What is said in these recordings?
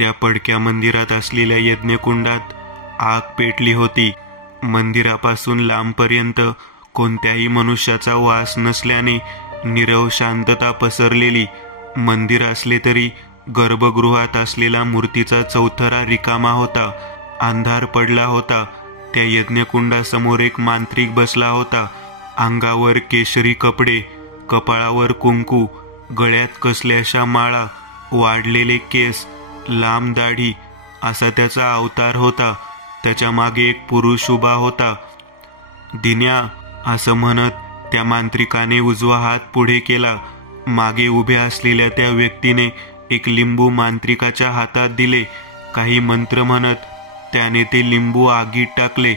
त्या पडक्या मंदिरात असलेल्या यज्ञकुंडात आग पेटली होती. मंदिरापासून लांबपर्यंत कोणत्याही मनुष्याचा वास नसल्याने नीरव शांतता पसरलेली. मंदिर असले तरी गर्भगृहात असलेला मूर्तीचा चौथरा रिकामा होता. अंधार पडला होता. त्या यज्ञकुंडासमोर एक मांत्रिक बसला होता. अंगावर केशरी कपडे, कपाळावर कुंकू, गळ्यात कसल्याशा माळा, वाढलेले केस, लांब दाढी असा त्याचा अवतार होता. त्याच्या मागे एक पुरुष उभा होता. दिन्या असं म्हणत त्या मांत्रिकाने उजवा हात पुढे केला. मागे उभ्या असलेल्या त्या व्यक्तीने एक लिंबू मांत्रिकाच्या हातात दिले. काही मंत्र म्हणत त्याने ते लिंबू आगीत टाकले.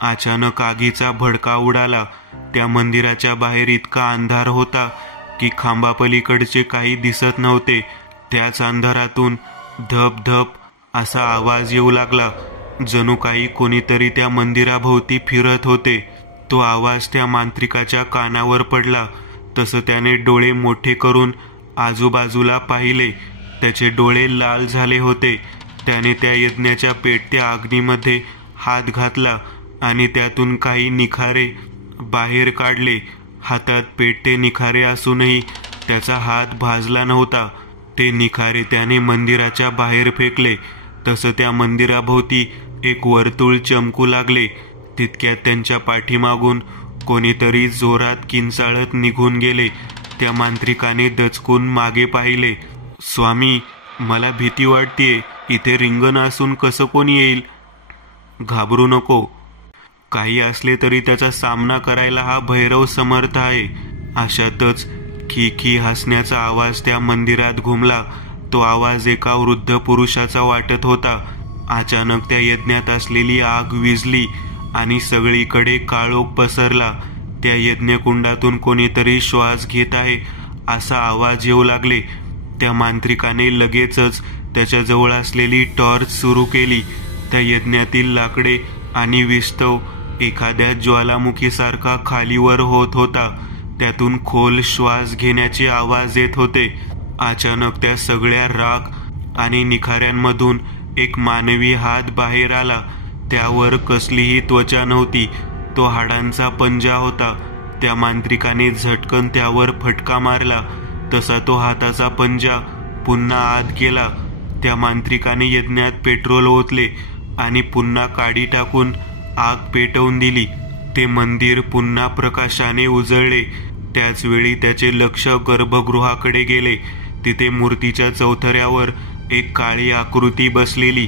अचानक आगीचा भडका उडाला. त्या मंदिराच्या बाहेर इतका अंधार होता की खांबापलीकडचे काही दिसत नव्हते. त्याच अंधारातून धप धप असा आवाज येऊ लागला. जणू काही कोणीतरी त्या मंदिराभोवती फिरत होते. तो आवाज त्या मांत्रिकाच्या कानावर पडला. तसं त्याने डोळे मोठे करून आजूबाजूला पाहिले. त्याचे डोळे लाल झाले होते. त्याने त्या यज्ञाच्या पेटत्या अग्नीमध्ये हात घातला आणि त्यातून काही निखारे बाहेर काढले. हातात पेटते निखारे असूनही त्याचा हात भाजला नव्हता. ते निखारे त्याने मंदिराच्या बाहेर फेकले. तसं त्या मंदिराभोवती एक वर्तुळ चमकू लागले. तितक्यात त्यांच्या पाठीमागून कोणीतरी जोरात किंचाळत निघून गेले. त्या मांत्रिकाने दचकून मागे पाहिले. स्वामी, मला भीती वाटतेय. इथे रिंगण असून कसं कोणी येईल? घाबरू नको. काही असले तरी त्याचा सामना करायला हा भैरव समर्थ आहे. अशातच खी खी हसण्याचा आवाज त्या मंदिरात घुमला. तो आवाज एका वृद्ध पुरुषाचा वाटत होता. अचानक त्या यज्ञात असलेली आग विझली आणि सगळीकडे काळोख पसरला. त्या यज्ञकुंडातून कोणीतरी श्वास घेत आहे असा आवाज येऊ लागले. त्या मांत्रिकाने लगेचच त्याच्या जवळ असलेली टॉर्च सुरू केली. त्या यज्ञातील लाकडे आणि विस्तव एखाद्या ज्वालामुखीसारखा खालीवर होत होता. त्यातून खोल श्वास घेण्याचे आवाज येत होते. अचानक त्या सगळ्या राख आणि निखाऱ्यांमधून एक मानवी हात बाहेर आला. त्यावर कसलीही त्वचा नव्हती. तो हाडांचा पंजा होता. त्या मांत्रिकाने झटकन त्यावर फटका मारला. तसा तो हाताचा पंजा पुन्हा आत गेला. त्या मांत्रिकाने यज्ञात पेट्रोल ओतले आणि पुन्हा काडी टाकून आग पेटवून दिली. ते मंदिर पुन्हा प्रकाशाने उजळले. त्याच वेळी त्याचे लक्ष गर्भगृहाकडे गेले. तिथे मूर्तीच्या चौथऱ्यावर एक काळी आकृती बसलेली.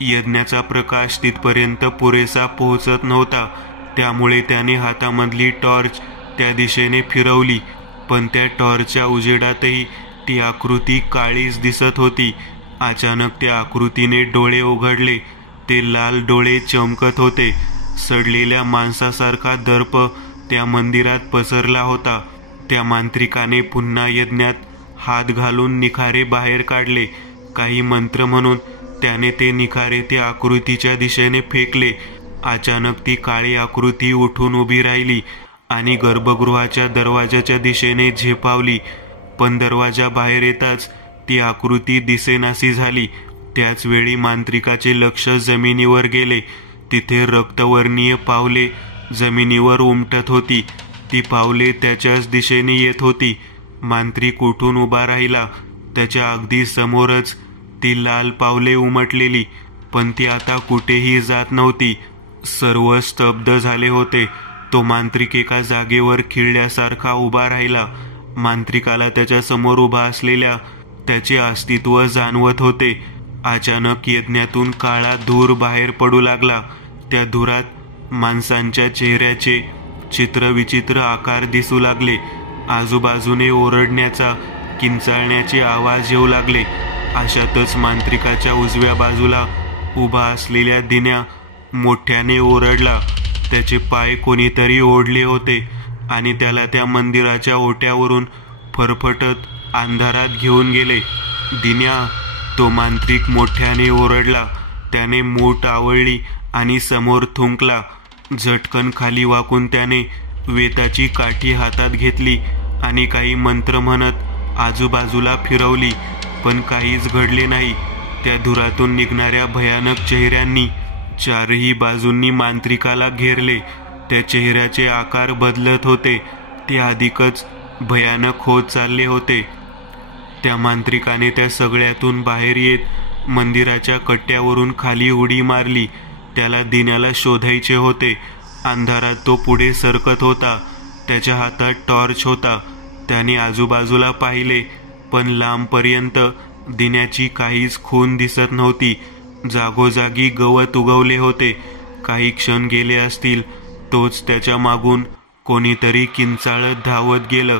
यज्ञाचा प्रकाश तिथपर्यंत पुरेसा पोहोचत नव्हता. त्यामुळे त्याने हातामधली टॉर्च त्या दिशेने फिरवली. पण त्या टॉर्चच्या उजेडातही ती आकृती काळीच दिसत होती. अचानक त्या आकृतीने डोळे उघडले. ते लाल डोळे चमकत होते. सडलेल्या माणसासारखा दर्प त्या मंदिरात पसरला होता. त्या मांत्रिकाने पुन्हा यज्ञात हात घालून निखारे बाहेर काढले. काही मंत्र म्हणून त्याने ते निखारे त्या आकृतीच्या दिशेने फेकले. अचानक ती काळी आकृती उठून उभी राहिली आणि गर्भगृहाच्या दरवाजाच्या दिशेने झेपावली. पण दरवाजा बाहेर येताच ती आकृती दिसेनाशी झाली. त्याच वेळी मांत्रिकाचे लक्ष जमिनीवर गेले. तिथे रक्तवर्णीय पावले जमिनीवर उमटत होती. ती पावले त्याच्याच दिशेने येत होती. मांत्रिक उठून उभा राहिला. त्याच्या अगदी समोरच ती लाल पावले उमटलेली, पण ती आता कुठेही जात नव्हती. सर्व स्तब्ध झाले होते. तो मांत्रिक एका जागेवर खिळल्यासारखा उभा राहिला. मांत्रिकाला त्याच्या समोर उभा असलेल्या त्याचे अस्तित्व जाणवत होते. अचानक यज्ञातून काळा धूर बाहेर पडू लागला. त्या धुरात माणसांच्या चेहऱ्याचे चित्रविचित्र आकार दिसू लागले. आजूबाजूने ओरडण्याचा, किंचाळण्याचे आवाज येऊ लागले. अशातच मांत्रिकाच्या उजव्या बाजूला उभा असलेल्या दिन्या मोठ्याने ओरडला. त्याचे पाय कोणीतरी ओढले होते आणि त्याला त्या मंदिराच्या ओट्यावरून फरफटत अंधारात घेऊन गेले. दिन्या, तो मांत्रिक मोठ्याने ओरडला. त्याने मूठ आवळली आणि समोर थुंकला. झटकन खाली वाकून त्याने वेताची काठी हातात घेतली आणि काही मंत्र म्हणत आजूबाजूला फिरवली. पण काहीच घडले नाही. त्या धुरातून निघणाऱ्या भयानक चेहऱ्यांनी चारही बाजूंनी मांत्रिकाला घेरले. त्या चेहऱ्याचे आकार बदलत होते, ते अधिकच भयानक होत चालले होते. त्या मांत्रिकाने त्या सगळ्यातून बाहेर येत मंदिराच्या कट्ट्यावरून खाली उडी मारली. त्याला दिन्याला शोधायचे होते. अंधारात तो पुढे सरकत होता. त्याच्या हातात टॉर्च होता. त्याने आजूबाजूला पाहिले, पण लांबपर्यंत दिन्याची काहीच खून दिसत नव्हती. जागोजागी गवत उगवले होते. काही क्षण गेले असतील, तोच त्याच्या मागून कोणीतरी किंचाळत धावत गेलं.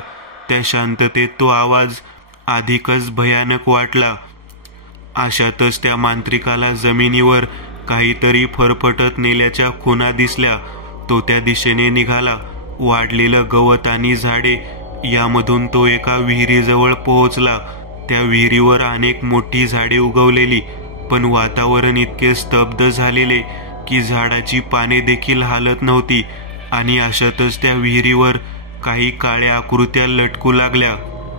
त्या शांततेत तो आवाज अधिकच भयानक वाटला. अशातच त्या मांत्रिकाला जमिनीवर काहीतरी फरफटत नेल्याच्या खुणा दिसल्या. तो त्या दिशेने निघाला. वाढलेलं गवत आणि झाडे यामधून तो एका विहिरीजवळ पोहोचला. त्या विहिरीवर अनेक मोठी झाडे उगवलेली, पण वातावरण इतके स्तब्ध झालेले की झाडाची पाने देखील हालत नव्हती. आणि अशातच त्या विहिरीवर काही काळ्या आकृत्या लटकू लागल्या.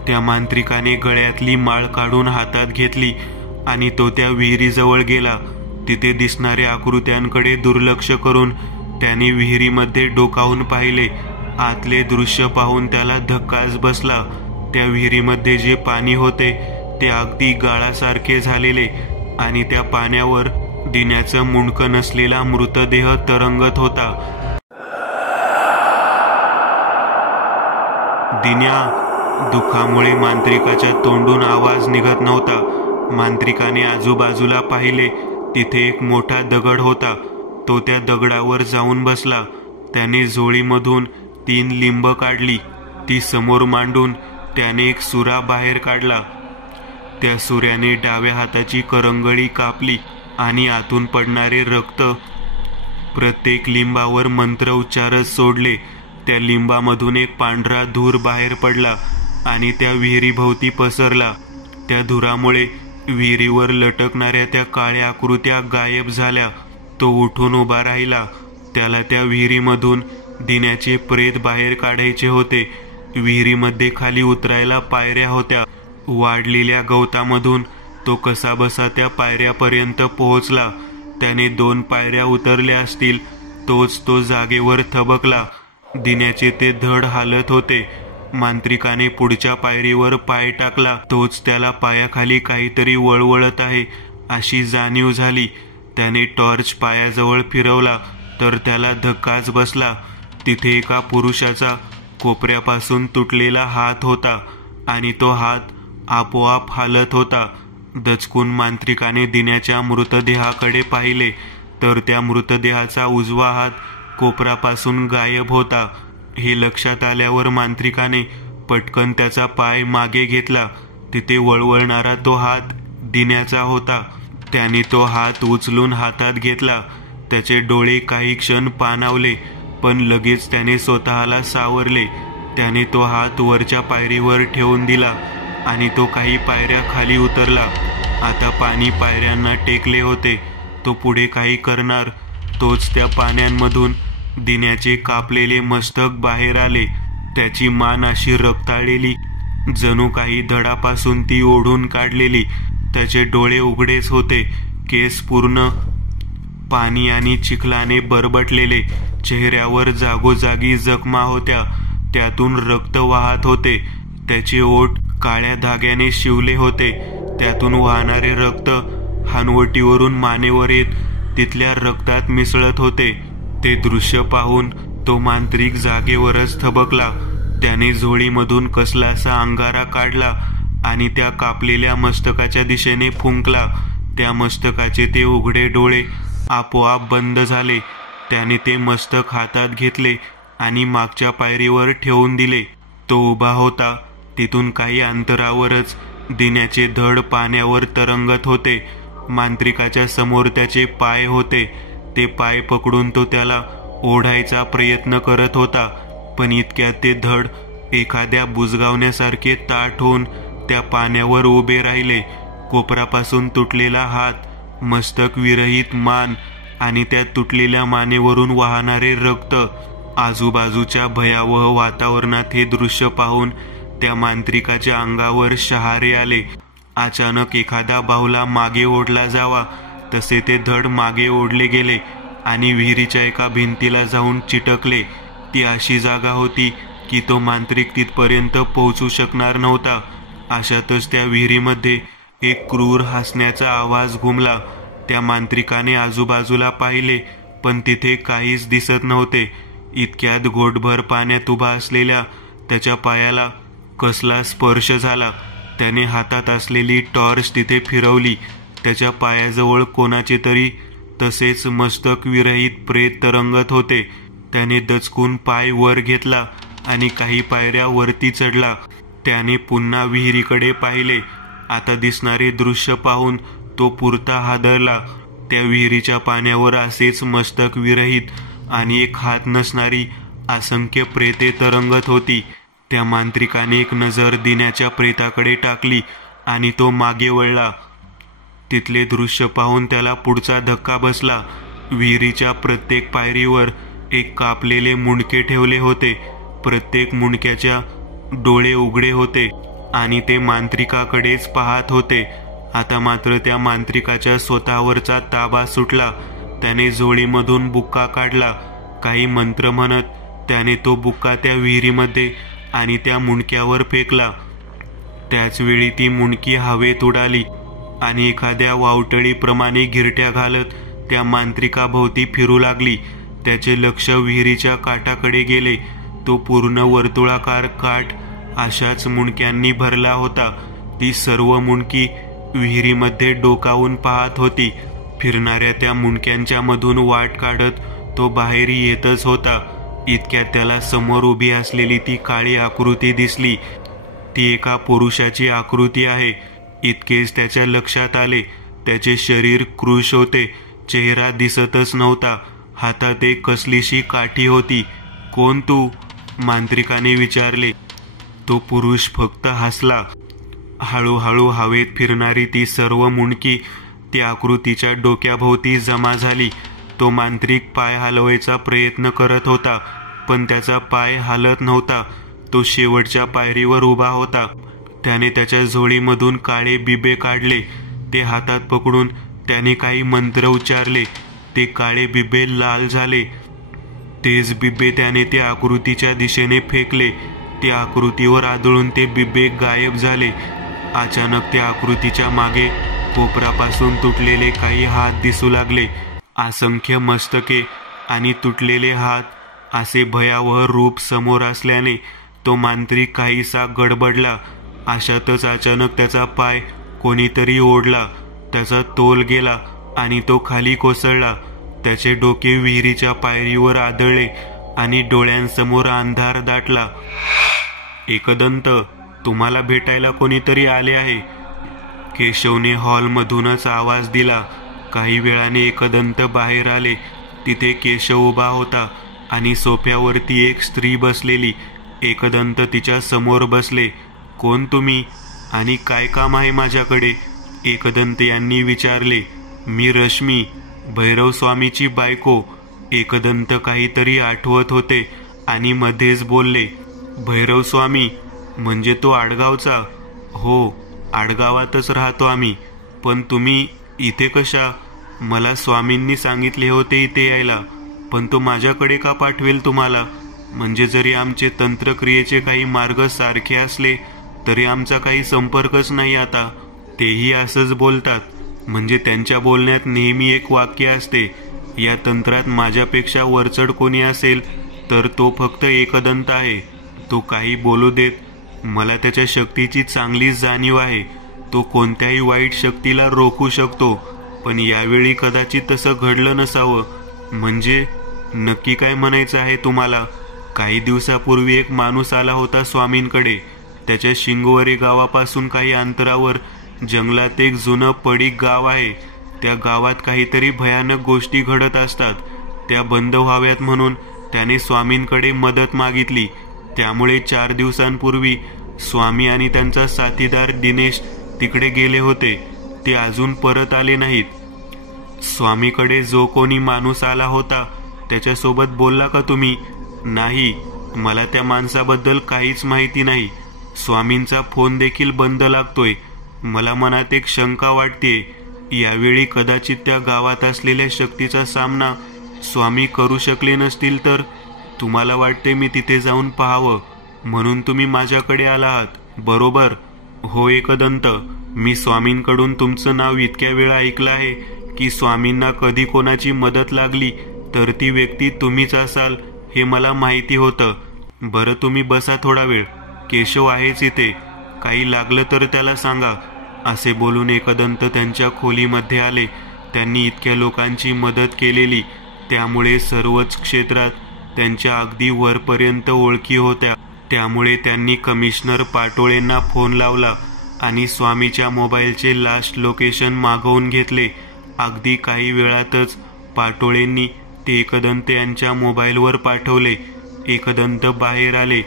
त्या मांत्रिकाने गळ्यातली माळ काढून हातात घेतली आणि तो त्या विहिरीजवळ गेला. तिथे दिसणाऱ्या आकृत्यांकडे दुर्लक्ष करून त्याने विहिरीमध्ये डोकावून पाहिले. आतले दृश्य पाहून त्याला धक्काच बसला. त्या विहिरीमध्ये जे पाणी होते ते अगदी गाळासारखे झालेले आणि त्या पाण्यावर दिन्याचं मुंडकं नसलेला मृतदेह तरंगत होता. दिन्या! दुःखामुळे मांत्रिकाच्या तोंडून आवाज निघत नव्हता. मांत्रिकाने आजूबाजूला पाहिले. तिथे एक मोठा दगड होता. तो त्या दगडावर जाऊन बसला. त्याने झोळीमधून 3 लिंब काढली. ती समोर मांडून त्याने एक सुरा बाहेर काढला. त्या सुऱ्याने डाव्या हाताची करंगळी कापली आणि आतून पडणारे रक्त प्रत्येक लिंबावर मंत्र उच्चारत सोडले. त्या लिंबामधून एक पांढरा धूर बाहेर पडला आणि त्या विहिरीभोवती पसरला. त्या धुरामुळे विहिरीवर लटकणाऱ्या त्या काळ्या आकृत्या गायब झाल्या. तो उठून उभा राहिला. त्याला त्या विहिरीमधून दिन्याचे प्रेत बाहेर काढायचे होते. विहिरीमध्ये खाली उतरायला पायऱ्या होत्या. वाढलेल्या गवतामधून तो कसाबसा त्या पायऱ्यापर्यंत पोहोचला. त्याने 2 पायऱ्या उतरल्या असतील, तोच तो जागेवर थबकला. दिन्याचे ते धड हालत होते. मांत्रिकाने पुढच्या पायरीवर पाय टाकला. तोच त्याला पायाखाली काहीतरी वळवळत आहे अशी जाणीव झाली. त्याने टॉर्च पायाजवळ फिरवला तर त्याला धक्काच बसला. तिथे एका पुरुषाचा कोपऱ्यापासून तुटलेला हात होता आणि तो हात आपोआप हालत होता. दचकून मांत्रिकाने दिन्याच्या मृतदेहाकडे पाहिले तर त्या मृतदेहाचा उजवा हात कोपरापासून गायब होता. हे लक्षात आल्यावर मांत्रिकाने पटकन त्याचा पाय मागे घेतला. तिथे वळवळणारा तो हात दिन्याचा होता. त्याने तो हात उचलून हातात घेतला. त्याचे डोळे काही क्षण पाणावले, पण लगेच त्याने स्वतःला सावरले. त्याने तो हात वरच्या पायरीवर ठेवून दिला आणि तो काही पायऱ्या खाली उतरला. आता पाणी पायऱ्यांना टेकले होते. तो पुढे काही करणार, तोच त्या पाण्यांमधून दिन्याचे कापलेले मस्तक बाहेर आले. त्याची मान अशी रक्ताळलेली, जणू काही धडापासून ती ओढून काढलेली. त्याचे डोळे उघडेच होते. केस पूर्ण पाणी आणि चिखलाने बरबटलेले. चेहऱ्यावर जागोजागी जखमा होत्या, त्यातून रक्त वाहत होते. त्याचे ओठ काळ्या धाग्याने शिवले होते. त्यातून वाहणारे रक्त हनवटीवरून मानेवर येत तिथल्या रक्तात मिसळत होते. ते दृश्य पाहून तो मांत्रिक जागेवरच थबकला. त्याने झोळीमधून कसलासा अंगारा काढला आणि त्या कापलेल्या मस्तकाच्या दिशेने फुंकला. त्या मस्तकाचे ते उघडे डोळे आपोआप बंद झाले. त्याने ते मस्तक हातात घेतले आणि मागच्या पायरीवर ठेवून दिले. तो उभा होता. तिथून काही अंतरावरच दिन्याचे धड पाण्यावर तरंगत होते. मांत्रिकाच्या समोर त्याचे पाय होते. ते पाय पकडून तो त्याला ओढायचा प्रयत्न करत होता, पण इतक्यात ते धड एखाद्या बुजगावण्यासारखे ताठ होऊन त्या पाण्यावर उभे राहिले. कोपरापासून तुटलेला हात, मस्तक विरहित मान आणि त्या तुटलेल्या मानेवरून वाहणारे रक्त. आजूबाजूच्या भयावह वातावरणात हे दृश्य पाहून त्या मांत्रिकाच्या अंगावर शहारे आले. अचानक एखादा बाहुला मागे ओढला जावा तसे ते धड मागे ओढले गेले आणि विहिरीच्या एका भिंतीला जाऊन चिटकले. ती अशी जागा होती की तो मांत्रिक तिथपर्यंत पोहोचू शकणार नव्हता. अशातच त्या विहिरीमध्ये एक क्रूर हसण्याचा आवाज घुमला. त्या मांत्रिकाने आजूबाजूला पाहिले पण तिथे काहीच दिसत नव्हते. इतक्यात घोटभर पाण्यात उभा असलेल्या त्याच्या पायाला कसला स्पर्श झाला. त्याने हातात असलेली टॉर्च तिथे फिरवली. त्याच्या पायाजवळ कोणाचे तरी तसेच मस्तक विरहित प्रेत तरंगत होते. त्याने दचकून पाय वर घेतला आणि काही पायऱ्या वरती चढला. त्याने पुन्हा विहिरीकडे पाहिले. आता दिसणारे दृश्य पाहून तो पुरता हादरला. त्या विहिरीच्या पाण्यावर असेच मस्तक विरहित आणि एक हात नसणारी असंख्य प्रेते तरंगत होती. त्या मांत्रिकाने एक नजर दिन्याच्या प्रेताकडे टाकली आणि तो मागे वळला. तिथले दृश्य पाहून त्याला पुढचा धक्का बसला. विहिरीच्या प्रत्येक पायरीवर एक कापलेले मुंडके ठेवले होते. प्रत्येक मुंडक्याच्या डोळे उघडे होते आणि ते मांत्रिकाकडेच पाहत होते. आता मात्र त्या मांत्रिकाच्या स्वतःवरचा ताबा सुटला. त्याने झोळीमधून बुक्का काढला. काही मंत्र म्हणत त्याने तो बुक्का त्या विहिरीमध्ये आणि त्या मुंडक्यावर फेकला. त्याच वेळी ती मुंडकी हवेत उडाली आणि एखाद्या वावटळीप्रमाणे गिरट्या घालत त्या मांत्रिकाभोवती फिरू लागली. त्याचे लक्ष विहिरीच्या काठाकडे गेले. तो पूर्ण वर्तुळाकार काठ अशाच मुंडक्यांनी भरला होता. ती सर्व मुंडकी विहिरीमध्ये डोकावून पाहत होती. फिरणाऱ्या त्या मुंडक्यांच्या मधून वाट काढत तो बाहेर येतच होता. इतक्यात त्याला समोर उभी असलेली ती काळी आकृती दिसली. ती एका पुरुषाची आकृती आहे इतकेच त्याच्या लक्षात आले. त्याचे शरीर कृश होते. चेहरा दिसतच नव्हता. हातात एक कसलीशी काठी होती. कोण तू? मांत्रिकाने विचारले. तो पुरुष फक्त हसला. हळूहळू हवेत फिरणारी ती सर्व मुंडकी त्या आकृतीच्या डोक्याभोवती जमा झाली. तो मांत्रिक पाय हलवायचा प्रयत्न करत होता पण त्याचा पाय हलत नव्हता. तो शेवटच्या पायरीवर उभा होता. त्याने त्याच्या झोळीमधून काळे बिबे काढले. ते हातात पकडून त्याने काही मंत्र उच्चारले. ते काळे बिबे लाल झाले. तेच बिबे त्याने त्या आकृतीच्या दिशेने फेकले. त्या आकृतीवर आदळून ते बिबे गायब झाले. अचानक त्या आकृतीच्या मागे कोपरापासून तुटलेले काही हात दिसू लागले. असंख्य मस्तके आणि तुटलेले हात असे भयावह रूप समोर असल्याने तो मांत्रिक काहीसा गडबडला. अशातच अचानक त्याचा पाय कोणीतरी ओढला. त्याचा तोल गेला आणि तो खाली कोसळला. त्याचे डोके विहिरीच्या पायरीवर आदळले आणि डोळ्यांसमोर अंधार दाटला. एकदंत, तुम्हाला भेटायला कोणीतरी आले आहे, केशवने हॉलमधूनच आवाज दिला. काही वेळाने एकदंत बाहेर आले. तिथे केशव उभा होता आणि सोफ्यावरती एक स्त्री बसलेली. एकदंत तिच्या समोर बसले. कोण तुम्ही आणि काय काम आहे माझ्याकडे? एकदंत यांनी विचारले. मी रश्मी, भैरव स्वामीची बायको. एकदंत काहीतरी आठवत होते आणि मध्येच बोलले. भैरव स्वामी म्हणजे तो आडगावचा? हो, आडगावातच राहतो आम्ही. पण तुम्ही इथे कशा? मला स्वामींनी सांगितले होते इथे यायला, पण तो माझ्याकडे का पाठवेल तुम्हाला? म्हणजे जरी आमचे तंत्रक्रियेचे काही मार्ग सारखे असले तरी आमचा काही संपर्कच नाही आता. तेही असंच बोलतात. म्हणजे त्यांच्या बोलण्यात नेहमी एक वाक्य असते, या तंत्रात माझ्यापेक्षा वरचढ कोणी असेल तर तो फक्त एकदंत आहे. तो काही बोलू देत. मला त्याच्या शक्तीची चांगलीच जाणीव आहे. तो कोणत्याही वाईट शक्तीला रोखू शकतो. पण यावेळी कदाचित तसं घडलं नसावं. म्हणजे नक्की काय म्हणायचं आहे तुम्हाला? काही दिवसापूर्वी एक माणूस आला होता स्वामींकडे. त्याच्या शिंगवरी गावापासून काही अंतरावर जंगलात एक जुनं पडीक गाव आहे. त्या गावात काहीतरी भयानक गोष्टी घडत असतात. त्या बंद व्हाव्यात म्हणून त्याने स्वामींकडे मदत मागितली. त्यामुळे 4 दिवसांपूर्वी स्वामी आणि त्यांचा साथीदार दिनेश तिकडे गेले होते. ते अजून परत आले नाहीत. स्वामीकडे जो कोणी माणूस आला होता त्याच्यासोबत बोलला का तुम्ही? नाही, मला त्या माणसाबद्दल काहीच माहिती नाही. स्वामींचा फोन देखील बंद लागतोय. मला मनात एक शंका वाटते. यावेळी कदाचित त्या गावात असलेल्या शक्तीचा सामना स्वामी करू शकले नसतील तर तुम्हाला वाटते मी तिथे जाऊन पाहावं म्हणून तुम्ही माझ्याकडे आला आहात, बरोबर? हो एकदंत, मी स्वामींकडून तुमचं नाव इतक्या वेळा ऐकलं आहे की स्वामींना कधी कोणाची मदत लागली तर ती व्यक्ती तुम्हीच असाल हे मला माहिती होतं. बरं तुम्ही बसा थोडा वेळ, केशव आहेच इथे, काही लागलं तर त्याला सांगा. असे बोलून एकदंत त्यांच्या खोलीमध्ये आले. त्यांनी इतक्या लोकांची मदत केलेली त्यामुळे सर्वच क्षेत्रात त्यांच्या अगदी वरपर्यंत ओळखी होत्या. त्यामुळे त्यांनी कमिशनर पाटोळेंना फोन लावला आणि स्वामीच्या मोबाईलचे लास्ट लोकेशन मागवून घेतले. अगदी काही वेळातच पाटोळेंनी ते एकदंत यांच्या मोबाईलवर पाठवले. एकदंत बाहेर आले.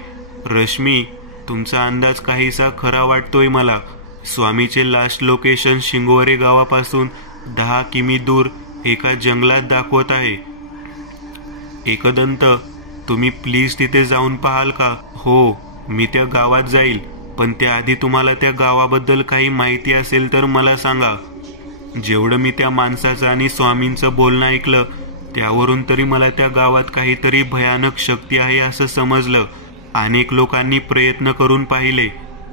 रश्मी, तुमचा अंदाज काहीसा खरा वाटतोय मला. स्वामीचे लास्ट लोकेशन शिंगोरे गावापासून 10 किमी दूर एका जंगलात दाखवत आहे. एकदंत, तुम्ही प्लीज तिथे जाऊन पाहाल का? हो, मी त्या गावात जाईल, पण त्याआधी तुम्हाला त्या गावाबद्दल काही माहिती असेल तर मला सांगा. जेवढं मी त्या माणसाचं आणि स्वामींचं बोलणं ऐकलं त्यावरून तरी मला त्या गावात काहीतरी भयानक शक्ती आहे असं समजलं. अनेक लोकांनी प्रयत्न करून पाहिले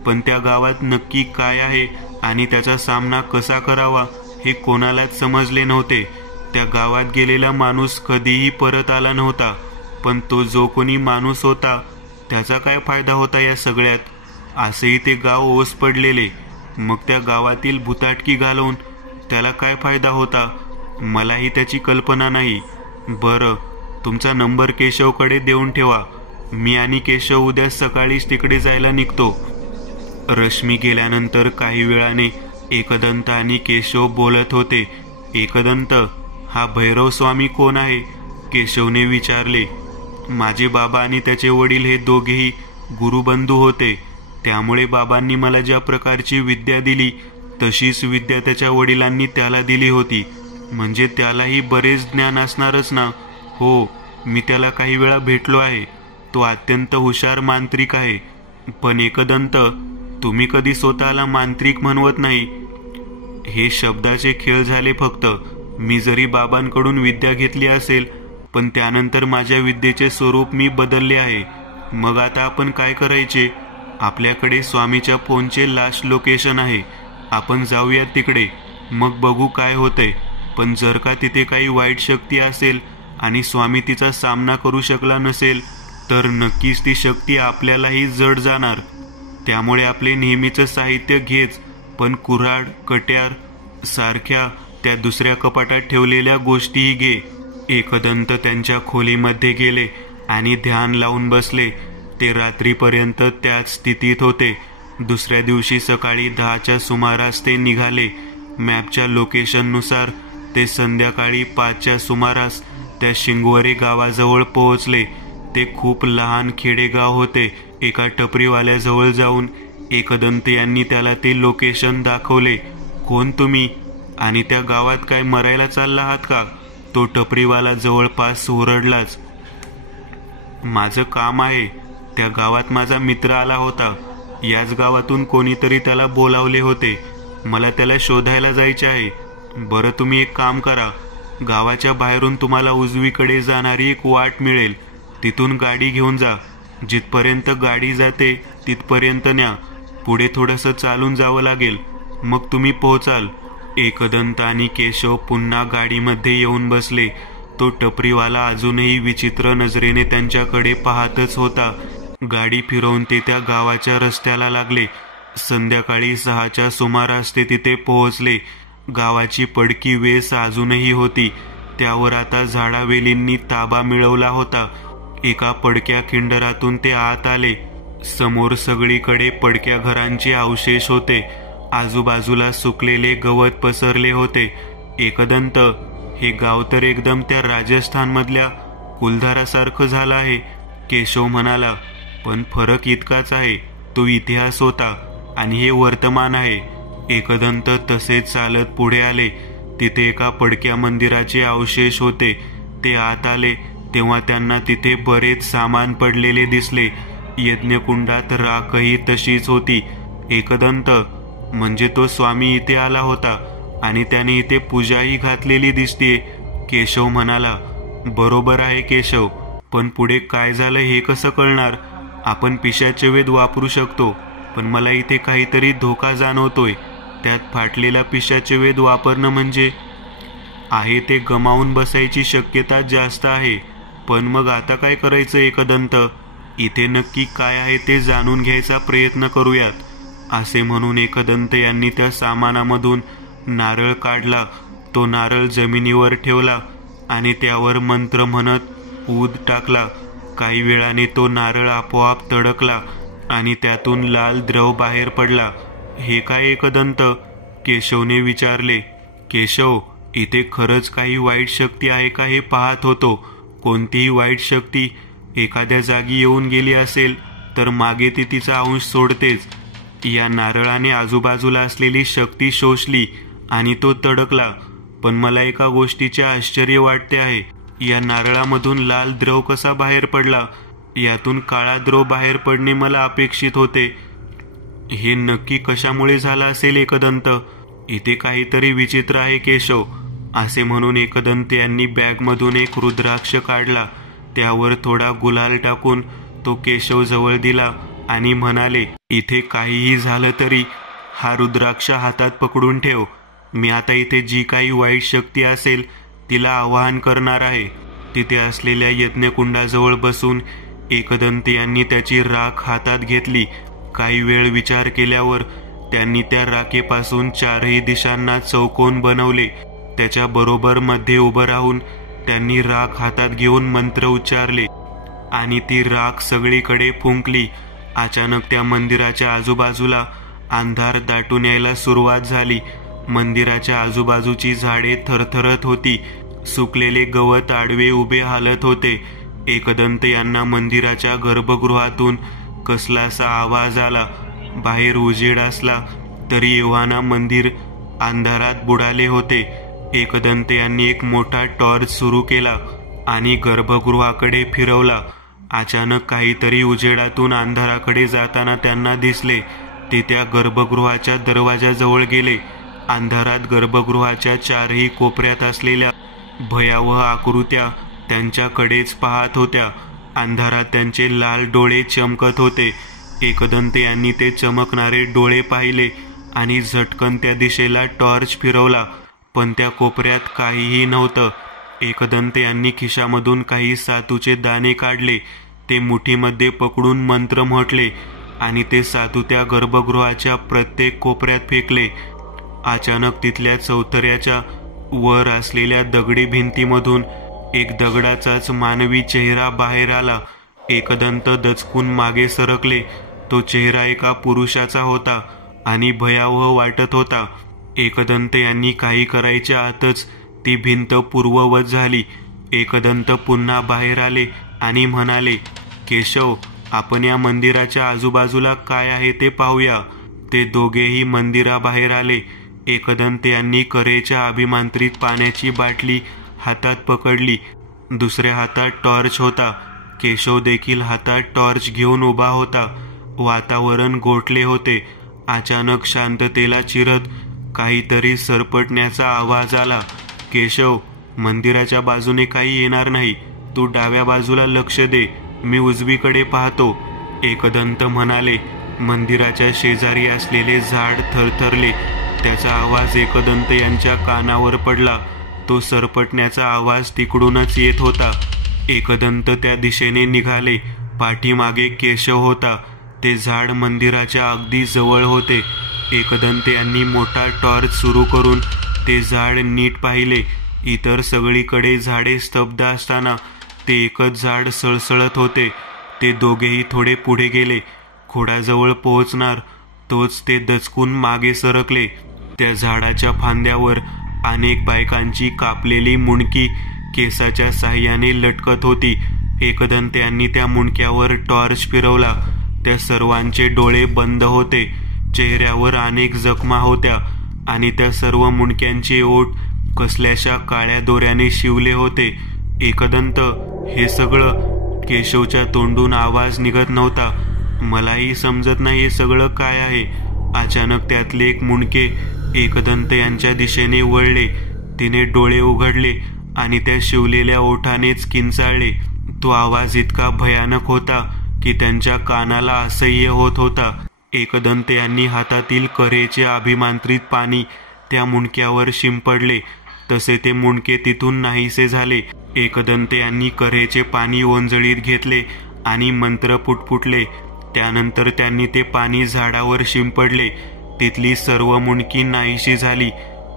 पण त्या गावात नक्की काय आहे आणि त्याचा सामना कसा करावा हे कोणालाच समजले नव्हते. त्या गावात गेलेला माणूस कधीही परत आला नव्हता, पण तो जो कोणी माणूस होता त्याचा काय फायदा होता या सगळ्यात? असेही ते गाव ओस पडलेले, मग त्या गावातील भुताटकी घालवून त्याला काय फायदा होता? मलाही त्याची कल्पना नाही. बरं, तुमचा नंबर केशवकडे देऊन ठेवा. मी आणि केशव उद्या सकाळीच तिकडे जायला निघतो. रश्मी गेल्यानंतर काही वेळाने एकदंत आणि केशव बोलत होते. एकदंत, हा भैरव स्वामी कोण आहे? केशवने विचारले. माझे बाबा आणि त्याचे वडील हे दोघेही गुरुबंधू होते. त्यामुळे बाबांनी मला ज्या प्रकारची विद्या दिली तशीच विद्या त्याच्या वडिलांनी त्याला दिली होती. म्हणजे त्यालाही बरेच ज्ञान असणारच ना? हो, मी त्याला काही वेळा भेटलो आहे. तो अत्यंत हुशार मांत्रिक आहे. पण एकदंत, तुम्ही कधी स्वतःला मांत्रिक म्हणवत नाही. हे शब्दाचे खेळ झाले फक्त. मी जरी बाबांकडून विद्या घेतली असेल पण त्यानंतर माझ्या विद्येचे स्वरूप मी बदलले आहे. मग आता आपण काय करायचे? आपल्याकडे स्वामीच्या फोनचे लास्ट लोकेशन आहे. आपण जाऊया तिकडे, मग बघू काय होतंय. पण जर का तिथे काही वाईट शक्ती असेल आणि स्वामी तिचा सामना करू शकला नसेल तर नक्कीच ती शक्ती आपल्यालाही जड जाणार. त्यामुळे आपले नेहमीचं साहित्य घेच, पण कुऱ्हाड, कट्यार सारख्या त्या दुसऱ्या कपाटात ठेवलेल्या गोष्टीही घे. एकदंत त्यांच्या खोलीमध्ये गेले आणि ध्यान लावून बसले. ते रात्रीपर्यंत त्याच स्थितीत होते. दुसऱ्या दिवशी सकाळी 10च्या सुमारास ते निघाले. मॅपच्या लोकेशननुसार ते संध्याकाळी 5च्या सुमारास त्या शिंगोरे गावाजवळ पोहोचले. ते खूप लहान खेडेगाव होते. एका टपरीवाल्याजवळ जाऊन एकदंत यांनी त्याला ते लोकेशन दाखवले. कोण तुम्ही? आणि त्या गावात काय मरायला चालला आहात का? तो टपरीवाला जवळपास ओरडलाच. माझं काम आहे. त्या गावात माझा मित्र आला होता. याच गावातून कोणीतरी त्याला बोलावले होते. मला त्याला शोधायला जायचे आहे. बरं, तुम्ही एक काम करा. गावाच्या बाहेरून तुम्हाला उजवीकडे जाणारी एक वाट मिळेल. तिथून गाडी घेऊन जा. जिथपर्यंत गाडी जाते तिथपर्यंत न्या. पुढे थोडंसं चालून जावं लागेल, मग तुम्ही पोहोचाल. एकदंत आणि केशव पुन्हा गाडीमध्ये येऊन बसले. तो टपरीवाला अजूनही विचित्र नजरेने त्यांच्याकडे पाहतच होता. गाडी फिरवून ते त्या गावाच्या रस्त्याला लागले. संध्याकाळी 6च्या सुमारास ते तिथे पोहोचले. गावाची पडकी वेस अजूनही होती. त्यावर आता झाडावेलींनी ताबा मिळवला होता. एका पडक्या खिंडरातून ते आत आले. समोर सगळीकडे पडक्या घरांचे अवशेष होते. आजूबाजूला सुकलेले गवत पसरले होते. एकदंत, हे गाव तर एकदम त्या राजस्थानमधल्या कुलधारासारखं झालं आहे, केशव म्हणाला. पण फरक इतकाच आहे, तो इतिहास होता आणि हे वर्तमान आहे. एकदंत तसेच चालत पुढे आले. तिथे एका पडक्या मंदिराचे अवशेष होते. ते आत आले तेव्हा त्यांना तिथे बरेच सामान पडलेले दिसले. यज्ञकुंडात राखही तशीच होती. एकदंत, म्हणजे तो स्वामी इथे आला होता आणि त्याने इथे पूजाही घातलेली दिसते. केशव म्हणाला, बरोबर आहे केशव, पण पुढे काय झालं हे कसं कळणार? आपण पिशाचे वेद वापरू शकतो, पण मला इथे काहीतरी धोका जाणवतोय. त्यात फाटलेला पिशाचे वेद वापरणं म्हणजे आहे ते गमावून बसायची शक्यता जास्त आहे. पण मग आता काय करायचं एकदंत? इथे नक्की काय आहे ते जाणून घ्यायचा प्रयत्न करूयात. असे म्हणून एकदंत यांनी त्या सामानामधून नारळ काढला. तो नारळ जमिनीवर ठेवला आणि त्यावर मंत्र म्हणत ऊद टाकला. काही वेळाने तो नारळ आपोआप तडकला आणि त्यातून लाल द्रव बाहेर पडला. हे काय एकदंत? केशवने विचारले. केशव, इथे खरंच काही वाईट शक्ती आहे का हे पाहत होतो. कोणतीही वाईट शक्ती एखाद्या जागी येऊन गेली असेल तर मागे ती तिचा अंश सोडतेच. या नारळाने आजूबाजूला असलेली शक्ती शोषली आणि तो तडकला. पण मला एका गोष्टीचे आश्चर्य वाटते आहे. या नारळामधून लाल द्रव कसा बाहेर पडला? यातून काळा द्रव बाहेर पडणे मला अपेक्षित होते. हे नक्की कशामुळे झालं असेल एकदंत? इथे काहीतरी विचित्र आहे केशव. असे म्हणून एकदंत यांनी बॅगमधून एक रुद्राक्ष काढला. त्यावर थोडा गुलाल टाकून तो केशव जवळ दिला आणि म्हणाले, इथे काहीही झालं तरी हा रुद्राक्ष हातात पकडून ठेव. मी आता इथे जी काही वाईट शक्ती असेल तिला आवाहन करणार आहे. तिथे असलेल्या यज्ञकुंडाजवळ बसून एकदंत यांनी त्याची राख हातात घेतली. काही वेळ विचार केल्यावर त्यांनी त्या राखेपासून चारही दिशांना चौकोन बनवले. त्याच्या बरोबर मध्ये उभं राहून त्यांनी राख हातात घेऊन मंत्र उच्चारले आणि ती राख सगळीकडे फुंकली. अचानक त्या मंदिराच्या आजूबाजूला अंधार दाटून यायला सुरुवात झाली. मंदिराच्या आजूबाजूची झाडे थरथरत होती. सुकलेले गवत आडवे उभे हालत होते. एकदंत यांना मंदिराच्या गर्भगृहातून कसलासा आवाज आला. बाहेर उजेड असला तरी एव्हाना मंदिर अंधारात बुडाले होते. एकदंत यांनी एक मोठा टॉर्च सुरू केला आणि गर्भगृहाकडे फिरवला. अचानक काहीतरी उजेडातून अंधाराकडे जाताना त्यांना दिसले. ते त्या गर्भगृहाच्या दरवाजाजवळ गेले. अंधारात गर्भगृहाच्या चारही कोपऱ्यात असलेल्या भयावह आकृत्या त्यांच्याकडेच पाहत होत्या. अंधारात त्यांचे लाल डोळे चमकत होते. एकदंत यांनी ते चमकणारे डोळे पाहिले आणि झटकन त्या दिशेला टॉर्च फिरवला, पण त्या कोपऱ्यात काहीही नव्हतं. एकदंत यांनी खिशामधून काही सातूचे दाणे काढले. ते मुठीमध्ये पकडून मंत्र म्हटले आणि ते सातू त्या गर्भगृहाच्या प्रत्येक कोपऱ्यात फेकले. अचानक तिथल्या चौथऱ्याच्या वर असलेल्या दगडी भिंतीमधून एक दगडाचाच मानवी चेहरा बाहेर आला. एकदंत दचकून मागे सरकले. तो चेहरा एका पुरुषाचा होता आणि भयावह वाटत होता. एकदंत यांनी काही करायच्या आतच ती भिंत पूर्ववत झाली. एकदंत पुन्हा बाहेर आले आणि म्हणाले, केशव, आपण या मंदिराच्या आजूबाजूला काय आहे ते पाहूया. ते दोघेही मंदिराबाहेर आले. एकदंत यांनी करेच्या अभिमंत्रित पाण्याची बाटली हातात पकडली. दुसऱ्या हातात टॉर्च होता. केशव देखील हातात टॉर्च घेऊन उभा होता. वातावरण गोठले होते. अचानक शांततेला चिरत काहीतरी सरपटण्याचा आवाज आला. केशव, मंदिराच्या बाजूने काही येणार नाही. तू डाव्या बाजूला लक्ष दे. मी उजवीकडे पाहतो. एकदंत म्हणाले. मंदिराच्या शेजारी असलेले झाड थरथरले. त्याचा आवाज एकदंत यांच्या कानावर पडला. तो सरपटण्याचा आवाज तिकडूनच येत होता. एकदंत त्या दिशेने निघाले. पाठीमागे केशव होता. ते झाड मंदिराच्या अगदी जवळ होते. एकदंत यांनी मोठा टॉर्च सुरू करून ते झाड नीट पाहिले. इतर सगळीकडे झाडे स्तब्ध असताना ते एकच झाड सळसळत होते. ते दोघेही थोडे पुढे गेले. खोडाजवळ पोहोचणार तोच ते दचकून मागे सरकले. त्या झाडाच्या फांद्यावर अनेक बायकांची कापलेली मुंडकी केसाच्या साह्याने लटकत होती. एकदंत यांनी त्या मुंडक्यावर टॉर्च फिरवला. त्या सर्वांचे डोळे बंद होते. चेहऱ्यावर अनेक जखमा होत्या आणि त्या सर्व मुंडक्यांचे ओठ कसल्याशा काळ्या दोऱ्याने शिवले होते. एकदंत, हे सगळं? केशवच्या तोंडून आवाज निघत नव्हता. मलाही समजत नाही हे सगळं काय आहे. अचानक त्यातले एक मुंडके एकदंत यांच्या दिशेने वळले. तिने डोळे उघडले आणि त्या शिवलेल्या ओठानेच किंचाळले. तो आवाज इतका भयानक होता की त्यांच्या कानाला असह्य होत होता. एकदंत यांनी हातातील कऱ्हेचे अभिमंत्रित पाणी त्या मुंडक्यावर शिंपडले. तसे ते मुंडके तिथून नाहीसे झाले. एकदंत यांनी कऱ्हेचे पाणी ओंजळीत घेतले आणि मंत्र पुटपुटले. त्यानंतर त्यांनी ते पाणी झाडावर शिंपडले. तिथली सर्व मुंडकी नाहीशी झाली.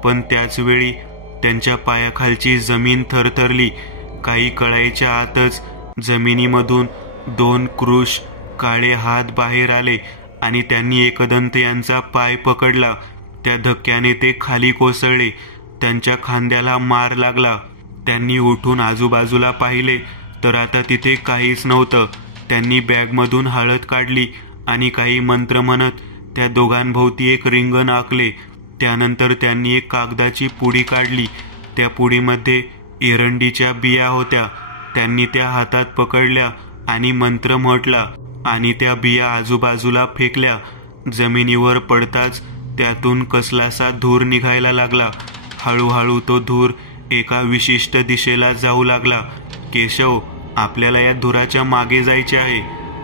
पण त्याच वेळी त्यांच्या पायाखालची जमीन थरथरली. काही कळायच्या आतच जमिनीमधून 2 कृश काळे हात बाहेर आले आणि त्यांनी एकदंत यांचा पाय पकडला. त्या धक्क्याने ते खाली कोसळले. त्यांच्या खांद्याला मार लागला. त्यांनी उठून आजूबाजूला पाहिले तर आता तिथे काहीच नव्हतं. त्यांनी बॅगमधून हळद काढली आणि काही मंत्र म्हणत त्या दोघांभोवती एक रिंगण आखले. त्यानंतर त्यांनी एक कागदाची पुडी काढली. त्या पुडीमध्ये एरंडीच्या बिया होत्या. त्यांनी त्या हातात पकडल्या आणि मंत्र म्हटला आणि त्या बिया आजूबाजूला फेकल्या. जमिनीवर पडताच त्यातून कसलासा धूर निघायला लागला. हळूहळू तो धूर एका विशिष्ट दिशेला जाऊ लागला. केशव, आपल्याला या धुराच्या मागे जायचे आहे.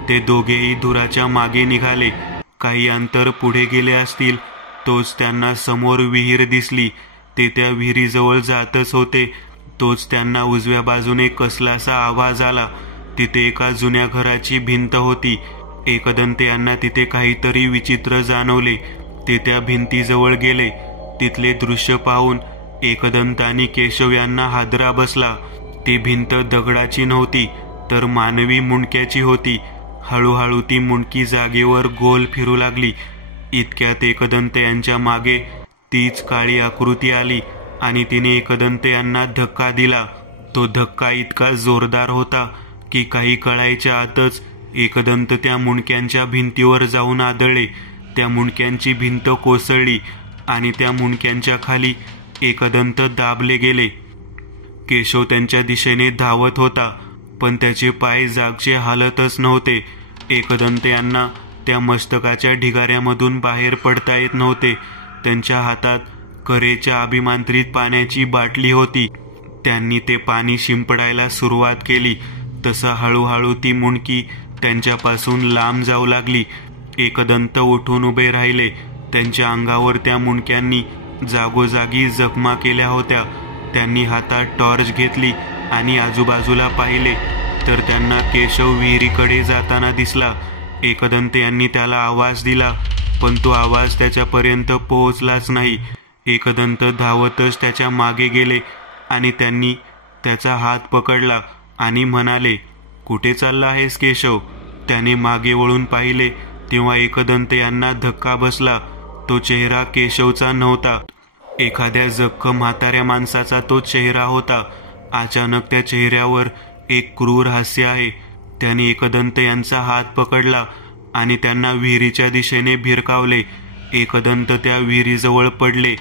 ते दोघेही धुराच्या मागे निघाले. काही अंतर पुढे गेले असतील तोच त्यांना समोर विहीर दिसली. ते त्या विहिरीजवळ जातच होते तोच त्यांना उजव्या बाजूने कसलासा आवाज आला. तिथे एका जुन्या घराची भिंत होती. एकदंत यांना तिथे काहीतरी विचित्र जाणवले. ते त्या भिंतीजवळ गेले. तिथले दृश्य पाहून एकदंत आणि केशव यांना हादरा बसला. ती भिंत दगडाची नव्हती तर मानवी मुंडक्याची होती. हळूहळू ती मुंडकी जागेवर गोल फिरू लागली. इतक्यात एकदंत यांच्या मागे तीच काळी आकृती आली आणि तिने एकदंत यांना धक्का दिला. तो धक्का इतका जोरदार होता की काही कळायच्या आतच एकदंत त्या मुंडक्यांच्या भिंतीवर जाऊन आदळले. त्या मुंडक्यांची भिंत कोसळली आणि त्या मुंडक्यांच्या खाली एकदंत दाबले गेले. केशव त्यांच्या दिशेने धावत होता पण त्याचे पाय जागचे हालतच नव्हते. एकदंत यांना त्या मस्तकाच्या ढिगाऱ्यामधून बाहेर पडता येत नव्हते. त्यांच्या हातात कऱ्हेच्या अभिमंत्रित पाण्याची बाटली होती. त्यांनी ते पाणी शिंपडायला सुरुवात केली. तसा हळूहळू ती मुंडकी त्यांच्यापासून लांब जाऊ लागली. एकदंत उठून उभे राहिले. त्यांच्या अंगावर त्या मुंडक्यांनी जागोजागी जखमा केल्या होत्या. त्यांनी हातात टॉर्च घेतली आणि आजूबाजूला पाहिले तर त्यांना केशव विहिरीकडे जाताना दिसला. एकदंत यांनी त्याला आवाज दिला पण तो आवाज त्याच्यापर्यंत पोहोचलाच नाही. एकदंत धावतच त्याच्या मागे गेले आणि त्यांनी त्याचा हात पकडला आणि म्हणाले, कुठे चालला आहेस केशव? त्याने मागे वळून पाहिले तेव्हा एकदंत यांना धक्का बसला. तो चेहरा केशवचा नव्हता. एखाद्या जख्म म्हाताऱ्या माणसाचा तो चेहरा होता. अचानक त्या चेहऱ्यावर एक क्रूर हास्य आहे. त्याने एकदंत यांचा हात पकडला आणि त्यांना विहिरीच्या दिशेने भिरकावले. एकदंत त्या विहिरीजवळ पडले.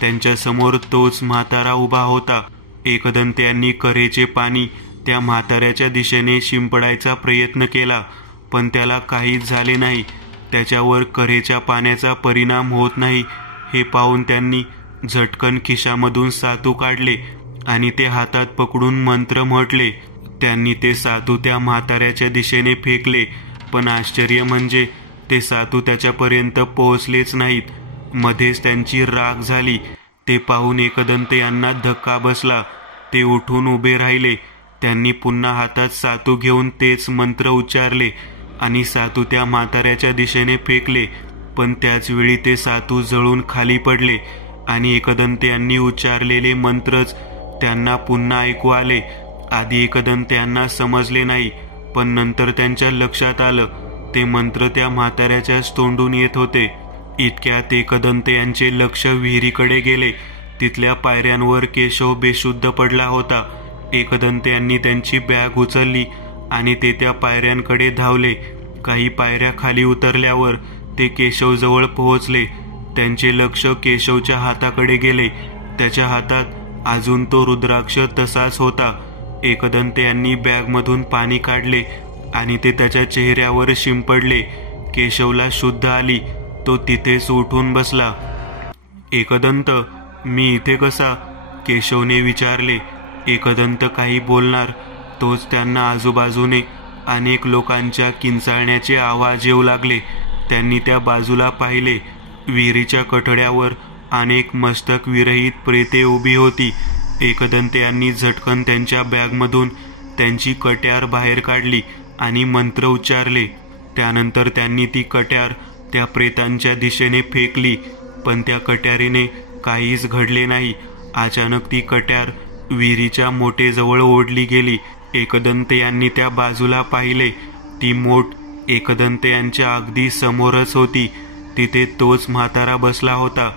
त्यांच्यासमोर तोच म्हातारा उभा होता. एकदंत यांनी कऱ्हेचे पाणी त्या म्हाताऱ्याच्या दिशेने शिंपडायचा प्रयत्न केला पण त्याला काहीच झाले नाही. त्याच्यावर कऱ्हेच्या पाण्याचा परिणाम होत नाही हे पाहून त्यांनी झटकन खिशामधून सातू काढले आणि ते हातात पकडून मंत्र म्हटले. त्यांनी ते सातू त्या म्हाताऱ्याच्या दिशेने फेकले पण आश्चर्य म्हणजे ते सातू त्याच्यापर्यंत पोहोचलेच नाहीत. मध्येच त्यांची राख झाली. ते पाहून एकदंत यांना धक्का बसला. ते उठून उभे राहिले. त्यांनी पुन्हा हातात सातू घेऊन तेच मंत्र उच्चारले आणि सातू त्या म्हाताऱ्याच्या दिशेने फेकले पण त्याच वेळी ते सातू जळून खाली पडले आणि एकदंत यांनी उच्चारलेले मंत्रच त्यांना पुन्हा ऐकू आले. आधी एकदंत यांना समजले नाही पण नंतर त्यांच्या लक्षात आलं ते मंत्र त्या म्हाताऱ्याच्याच तोंडून येत होते. इतक्यात एकदंत यांचे लक्ष विहिरीकडे गेले. तिथल्या पायऱ्यांवर केशव बेशुद्ध पडला होता. एकदंत यांनी त्यांची बॅग उचलली आणि ते त्या पायऱ्यांकडे धावले. काही पायऱ्या खाली उतरल्यावर ते केशवजवळ पोहोचले. त्यांचे लक्ष केशवच्या हाताकडे गेले. त्याच्या हातात अजून तो रुद्राक्ष तसाच होता. एकदंत यांनी बॅगमधून पाणी काढले आणि ते त्याच्या चेहऱ्यावर शिंपडले. केशवला शुद्ध आली. तो तिथेच उठून बसला. एकदंत, मी इथे कसा? केशवने विचारले. एकदंत काही बोलणार तोच त्यांना आजूबाजूने अनेक लोकांच्या किंचाळण्याचे आवाज येऊ लागले. त्यांनी त्या बाजूला पाहिले. विहिरीच्या कठड्यावर अनेक मस्तक विरहित प्रेते उभी होती. एकदंत यांनी झटकन त्यांच्या बॅगमधून त्यांची कट्यार बाहेर काढली आणि मंत्र उच्चारले. त्यानंतर त्यांनी ती कट्यार त्या प्रेतांच्या दिशेने फेकली, पण त्या कट्यारीने काहीच घडले नाही. अचानक ती कट्यार विहिरीच्या मोटेजवळ ओढली गेली. एकदंत यांनी त्या बाजूला पाहिले. ती मोट एकदंत यांच्या अगदी समोरच होती. तिथे तोच म्हातारा बसला होता.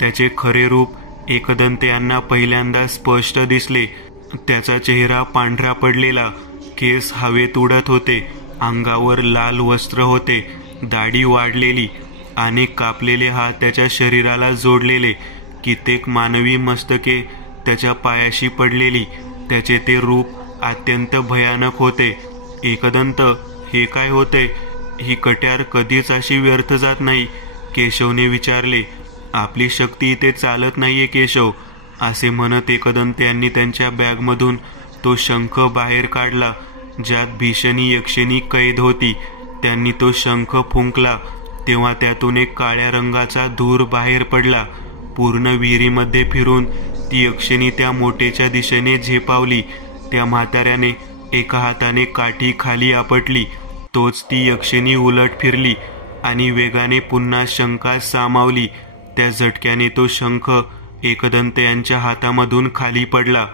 त्याचे खरे रूप एकदंत यांना पहिल्यांदा स्पष्ट दिसले. त्याचा चेहरा पांढरा पडलेला, केस हवेत उडत होते, अंगावर लाल वस्त्र होते, दाढी वाढलेली, अनेक कापलेले हात त्याच्या शरीराला जोडलेले, कित्येक मानवी मस्तके त्याच्या पायाशी पडलेली. त्याचे ते रूप अत्यंत भयानक होते. एकदंत, हे काय होते? ही कट्यार कधीच अशी व्यर्थ जात नाही, केशवने विचारले. आपली शक्ती इथे चालत नाहीये केशव, असे म्हणत एकदंत यांनी त्यांच्या बॅगमधून तो शंख बाहेर काढला, ज्यात भीषणी यक्षिणी कैद होती. त्यांनी तो शंख फुंकला तेव्हा त्यातून एक काळ्या रंगाचा धूर बाहेर पडला. पूर्ण विहिरीमध्ये फिरून ती यक्षिणी त्या मोटेच्या दिशेने झेपावली. त्या म्हाताऱ्याने एका हाताने काठी खाली आपटली. तोच ती यक्षिणी उलट फिरली आणि वेगाने पुन्हा शंखात सामावली. त्या झटक्याने तो शंख एकदंत यांच्या हातामधून खाली पडला.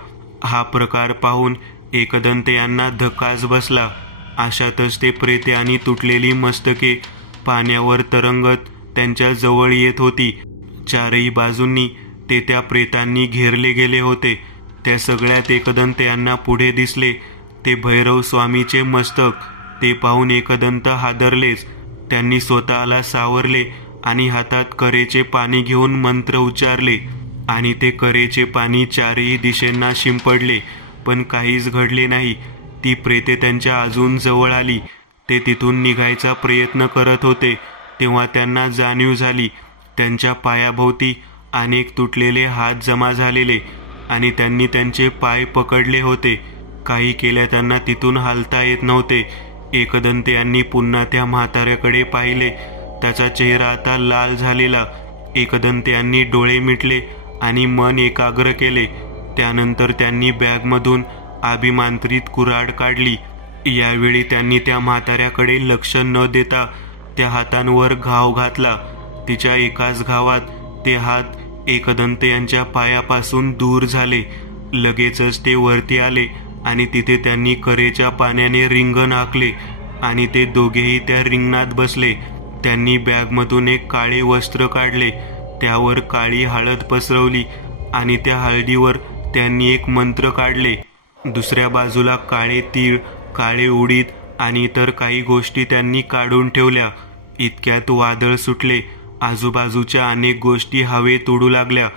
हा प्रकार पाहून एकदंत यांना धक्काच बसला. अशातच ते प्रेते आणि तुटलेली मस्तके पाण्यावर तरंगत त्यांच्या जवळ येत होती. चारही बाजूंनी ते त्या प्रेतांनी घेरले गेले होते. त्या सगळ्यात एकदंत यांना पुढे दिसले ते भैरव स्वामीचे मस्तक. ते पाहून एकदंत हादरलेच. त्यांनी स्वतःला सावरले आणि हातात करेचे पाणी घेऊन मंत्र उच्चारले आणि ते करेचे पाणी चारही दिशेंना शिंपडले, पण काहीच घडले नाही. ती प्रेते त्यांच्या अजून जवळ आली. ते तिथून निघायचा प्रयत्न करत होते तेव्हा त्यांना जाणीव झाली त्यांच्या पायाभोवती अनेक तुटलेले हात जमा झालेले आणि त्यांनी त्यांचे पाय पकडले होते. काही केल्या त्यांना तिथून हालता येत नव्हते. एकदंत यांनी पुन्हा त्या म्हाताऱ्याकडे पाहिले. त्याचा चेहरा आता लाल झालेला. एकदंत यांनी डोळे मिटले आणि मन एकाग्र केले. त्यानंतर त्यांनी बॅगमधून अभिमांत्रित कुऱ्हाड काढली. यावेळी त्यांनी त्या म्हाताऱ्याकडे लक्ष न देता त्या हातांवर घाव घातला. तिच्या एकाच घावात ते हात एकदंत यांच्या पायापासून दूर झाले. लगेचच ते वरती आले आणि तिथे त्यांनी करेच्या पाण्याने रिंगण आखले आणि ते दोघेही त्या रिंगणात बसले. त्यांनी बॅगमधून एक काळे वस्त्र काढले, त्यावर काळी हळद पसरवली आणि त्या हळदीवर त्यांनी एक मंत्र काढले. दुसऱ्या बाजूला काळे तीळ, काळे उडीद आणि इतर काही गोष्टी त्यांनी काढून ठेवल्या. इतक्यात वादळ सुटले. आजूबाजूच्या अनेक गोष्टी हवेत उडू लागल्या,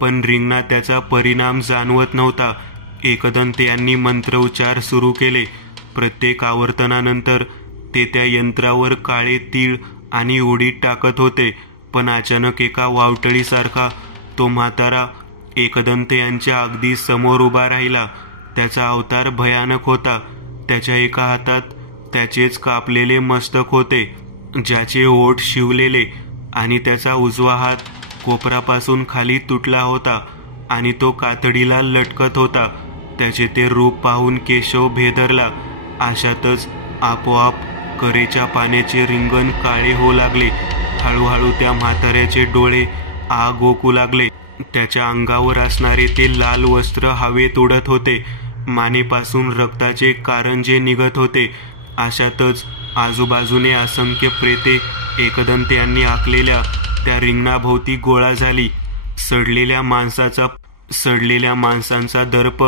पण रिंगणात त्याचा परिणाम जाणवत नव्हता. एकदंत यांनी मंत्रोच्चार सुरू केले. प्रत्येक आवर्तनानंतर ते त्या यंत्रावर काळे तीळ आणि उडीद टाकत होते, पण अचानक एका वावटळीसारखा तो म्हातारा एकदंत यांच्या अगदी समोर उभा राहिला. त्याचा अवतार भयानक होता. त्याच्या एका हातात त्याचेच कापलेले मस्तक होते, ज्याचे ओठ शिवलेले, आणि त्याचा उजवा हात कोपरापासून खाली तुटला होता आणि तो कातडीला लटकत होता. त्याचे ते रूप पाहून केशव भेदरला. अशातच आपोआप करेच्या पाण्याचे रिंगण काळे होऊ लागले. हळूहळू त्या म्हाताऱ्याचे डोळे आग ओकू लागले. त्याच्या अंगावर असणारे ते लाल वस्त्र हवेत उडत होते. मानेपासून रक्ताचे कारंजे निघत होते. अशातच आजूबाजूने असंख्य प्रेते एकदंत यांनी आखलेल्या त्या रिंगणाभोवती गोळा झाली. सडलेल्या माणसांचा दर्प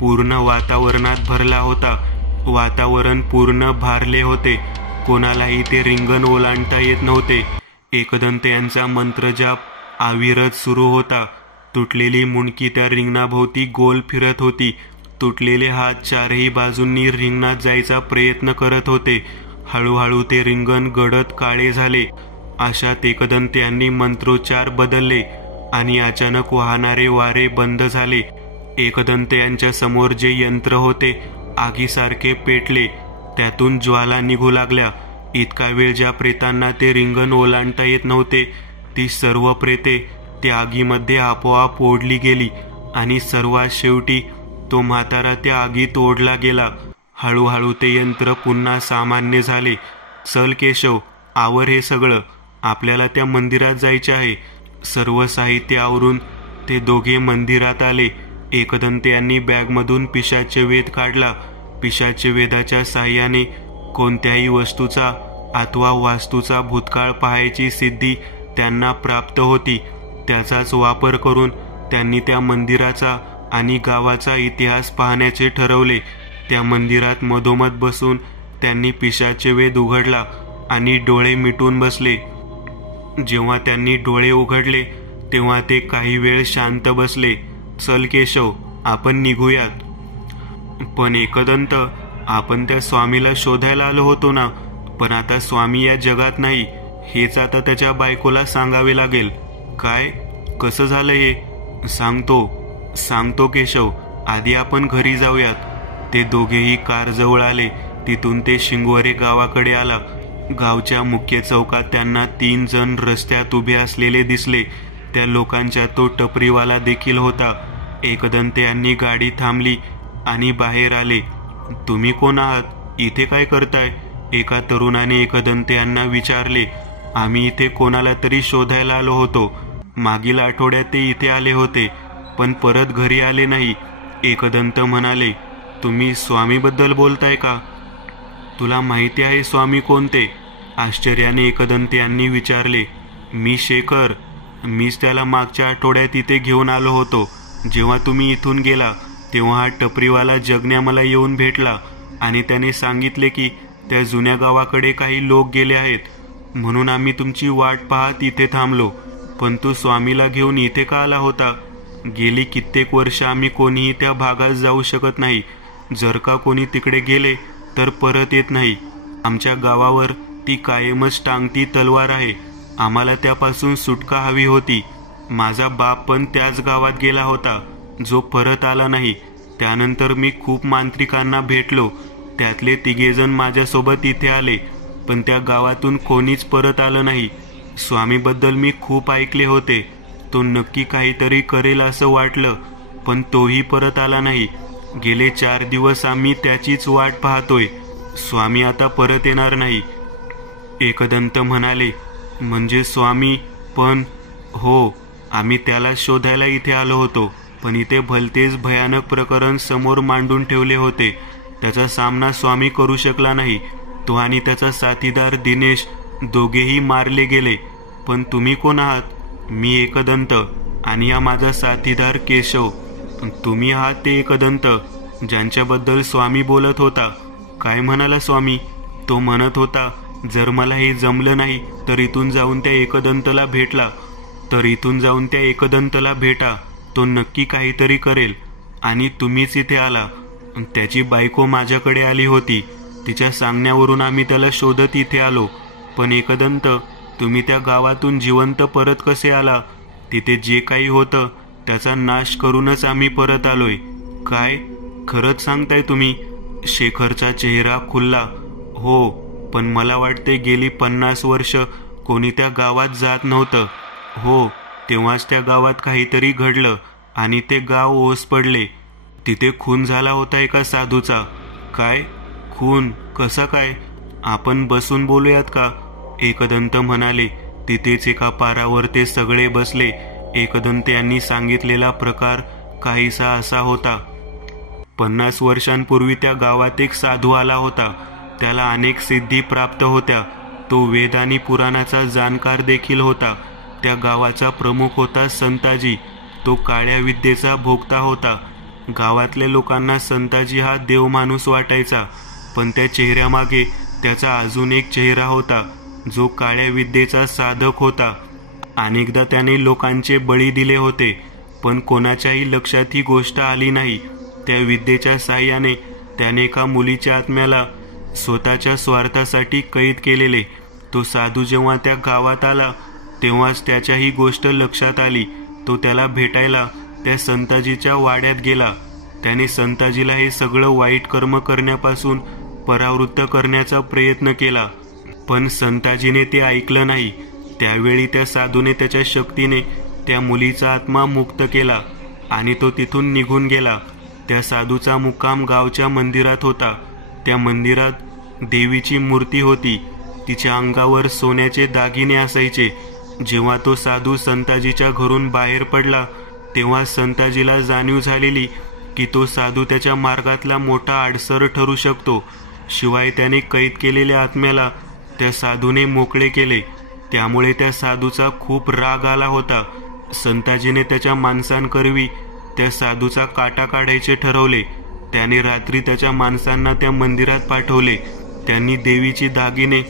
पूर्ण वातावरणात भरला होता. वातावरण पूर्ण भारले होते. कोणालाही ते रिंगण ओलांडता येत नव्हते. एकदंत यांचा मंत्रजाप अविरत सुरू होता. तुटलेली मुंडकी त्या रिंगणाभोवती गोल फिरत होती. तुटलेले हात चारही बाजूंनी रिंगणात जायचा प्रयत्न करत होते. हळूहळू ते रिंगण गडद काळे झाले अशात एकदंत्यांनी मंत्रोच्चार बदलले आणि अचानक वाहणारे वारे बंद झाले. एकदंत्यांच्या समोर जे यंत्र होते आगीसारखे पेटले, त्यातून ज्वाला निघू लागल्या. इतका वेळ ज्या प्रेतांना ते रिंगण ओलांडता येत नव्हते, ती सर्व प्रेते त्या आगीमध्ये आपोआप ओढली गेली आणि सर्वात शेवटी तो म्हातारा त्या आगीत ओढला गेला. हळूहळू ते यंत्र पुन्हा सामान्य झाले. चल केशव, आवर हे सगळं, आपल्याला त्या मंदिरात जायचे आहे. सर्व साहित्य आवरून ते दोघे मंदिरात आले. एकदंत्यांनी बॅगमधून पिशाच्य वेध काढला. पिशाच्य वेधाच्या साह्याने कोणत्याही वस्तूचा अथवा वास्तूचा भूतकाळ पाहायची सिद्धी त्यांना प्राप्त होती. त्याचाच वापर करून त्यांनी त्या मंदिराचा आणि गावाचा इतिहास पाहण्याचे ठरवले. त्या मंदिरात मधोमध बसून त्यांनी पिशाच्य वेध उघडला आणि डोळे मिटून बसले. जेव्हा त्यांनी डोळे उघडले तेव्हा ते काही वेळ शांत बसले. चल केशव, आपण निघूयात. पण एकदंत, आपण त्या स्वामीला शोधायला आलो होतो ना, पण आता स्वामी या जगात नाही, हेच आता त्याच्या बायकोला सांगावे लागेल. काय, कसं झालं हे? सांगतो केशव, आधी आपण घरी जाऊयात. ते दोघेही कारजवळ आले. तिथून ते शिंगवरे गावाकडे आला. गावच्या मुख्य चौकात त्यांना 3 जण रस्त्यात उभे असलेले दिसले. त्या लोकांच्या तो टपरीवाला देखील होता. एकदंत्यांनी गाडी थांबली आणि बाहेर आले. तुम्ही कोण आहात? इथे काय करताय? एका तरुणाने एकदंत्यांना विचारले. आम्ही इथे कोणाला तरी शोधायला आलो होतो. मागील आठवड्यात ते इथे आले होते, पण परत घरी आले नाही. एकदंत म्हणाले. तुम्ही स्वामीबद्दल बोलताय का? तुला माहिती आहे स्वामी कोणते? आश्चर्याने एकदंत्यांनी विचारले. मी शेखर, मीच त्याला मागच्या आठवड्यात इथे घेऊन आलो होतो. जेव्हा तुम्ही इथून गेला तेव्हा हा टपरीवाला जगण्या मला येऊन भेटला आणि त्याने सांगितले की त्या जुन्या गावाकडे काही लोक गेले आहेत, म्हणून आम्ही तुमची वाट पाहत इथे थांबलो. पण तू स्वामीला घेऊन इथे का आला होता? गेली कित्येक वर्ष आम्ही कोणीही त्या भागात जाऊ शकत नाही. जर का कोणी तिकडे गेले तर परत येत नाही. आमच्या गावावर ती कायमच टांगती तलवार आहे. आम्हाला त्यापासून सुटका हवी होती. माझा बाप पण त्याच गावात गेला होता, जो परत आला नाही. त्यानंतर मी खूप मांत्रिकांना भेटलो. त्यातले 3 जण माझ्यासोबत इथे आले, पण त्या गावातून कोणीच परत आलं नाही. स्वामीबद्दल मी खूप ऐकले होते. तो नक्की काहीतरी करेल असं वाटलं, पण तोही परत आला नाही. गेले 4 दिवस आम्ही त्याचीच वाट पाहतोय. स्वामी आता परत येणार नाही. एकदंत म्हणाले. म्हणजे स्वामी पण? हो, आम्ही त्याला शोधायला इथे आलो होतो, पण इथे भलतेच भयानक प्रकरण समोर मांडून ठेवले होते. त्याचा सामना स्वामी करू शकला नाही. तो आणि त्याचा साथीदार दिनेश दोघेही मारले गेले. पण तुम्ही कोण आहात? मी एकदंत आणि हा माझा साथीदार केशव. तुम्ही आहात ते एकदंत ज्यांच्याबद्दल स्वामी बोलत होता. काय म्हणाला स्वामी? तो म्हणत होता, जर मला हे जमलं नाही तर इथून जाऊन त्या एकदंतला भेटा. तो नक्की काहीतरी करेल. आणि तुम्हीच इथे आला. त्याची बायको माझ्याकडे आली होती. तिच्या सांगण्यावरून आम्ही त्याला शोधत इथे आलो. पण एकदंत, तुम्ही त्या गावातून जिवंत परत कसे आला? तिथे जे काही होतं त्याचा नाश करूनच आम्ही परत आलोय. काय, खरंच सांगताय तुम्ही? शेखरचा चेहरा खुलला. हो, पण मला वाटते गेली 50 वर्ष कोणी त्या गावात जात नव्हतं. हो, तेव्हाच त्या गावात काहीतरी घडलं आणि ते गाव ओस पडले. तिथे खून झाला होता एका साधूचा. काय खून? कसा काय? आपण बसून बोलूयात का? एकदंत म्हणाले. तिथेच एका पारावर ते सगळे बसले. एकदंत यांनी सांगितलेला प्रकार काहीसा असा होता. 50 वर्षांपूर्वी त्या गावात एक साधू आला होता. त्याला अनेक सिद्धी प्राप्त होत्या. तो वेद आणि पुराणाचा जाणकार देखील होता. त्या गावाचा प्रमुख होता संताजी. तो काळ्या विद्येचा भोक्ता होता. गावातल्या लोकांना संताजी हा देव माणूस वाटायचा, पण त्या चेहऱ्यामागे त्याचा अजून एक चेहरा होता, जो काळ्या विद्येचा साधक होता. अनेकदा त्याने लोकांचे बळी दिले होते, पण कोणाच्याही लक्षात ही गोष्ट आली नाही. त्या विद्येच्या साह्याने त्याने एका मुलीच्या आत्म्याला स्वतःच्या स्वार्थासाठी कैद केलेले. तो साधू जेव्हा त्या गावात आला तेव्हाच त्याच्या ही गोष्ट लक्षात आली. तो त्याला भेटायला त्या संताजीच्या वाड्यात गेला. त्याने संताजीला हे सगळं वाईट कर्म करण्यापासून परावृत्त करण्याचा प्रयत्न केला, पण संताजीने ते ऐकलं नाही. त्यावेळी त्या साधूने त्याच्या शक्तीने त्या मुलीचा आत्मा मुक्त केला आणि तो तिथून निघून गेला. त्या साधूचा मुक्काम गावच्या मंदिरात होता. त्या मंदिरात देवीची मूर्ती होती. तिच्या अंगावर सोन्याचे दागिने असायचे. जेव्हा तो साधू संताजीच्या घरून बाहेर पडला तेव्हा संताजीला जाणीव झालेली की तो साधू त्याच्या मार्गातला मोठा अडसर ठरू शकतो. शिवाय त्याने कैद केलेल्या आत्म्याला त्या साधूने मोकळे केले. त्यामुळे त्या साधूचा खूप राग आला होता. संताजीने त्याच्या माणसांकरवी त्या साधूचा काटा काढायचे ठरवले. त्याने रात्री त्याच्या माणसांना त्या मंदिरात पाठवले. त्यांनी देवीची दागिने